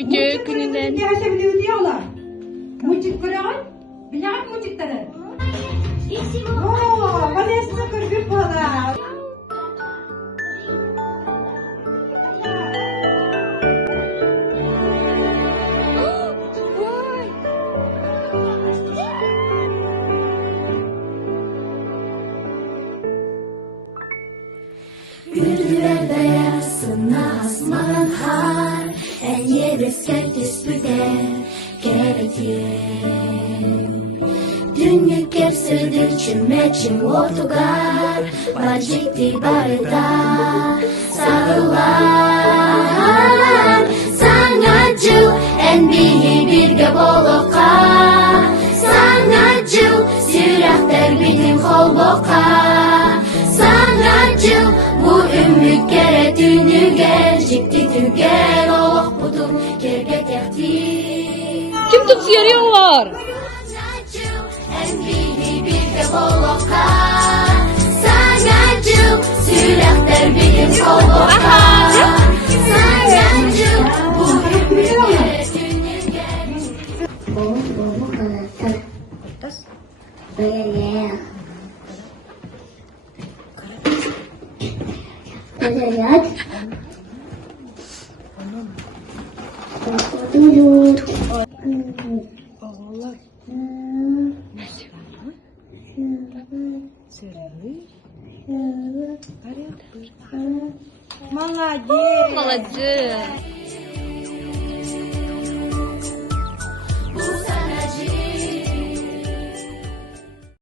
Küçük gününden. Yaşabiliyor diyorlar. Mucik kuran. Bilen mucikleri. Oo, Vanessa kırgın falan. Güldüler beyazına asmadan har. En yeriz kertis büde gerekir. Dünlük kepsirdir çümeçim otugar. Bacikti barıda sarılan. Sanatçı en bihi birge boloka. Sanatçı sürekter benim kolboka. Sanatçı bu ümmük kere dünü gerçekti tüger olup budur kerge tehti. Kim tutuyor yollar? Sanatçı en bihi birge boloka. Sanatçı sürekter benim kolboka. Sanatçı bu ümmük kere dünü gerçekti. Lihat dulu Молодец. Молодец.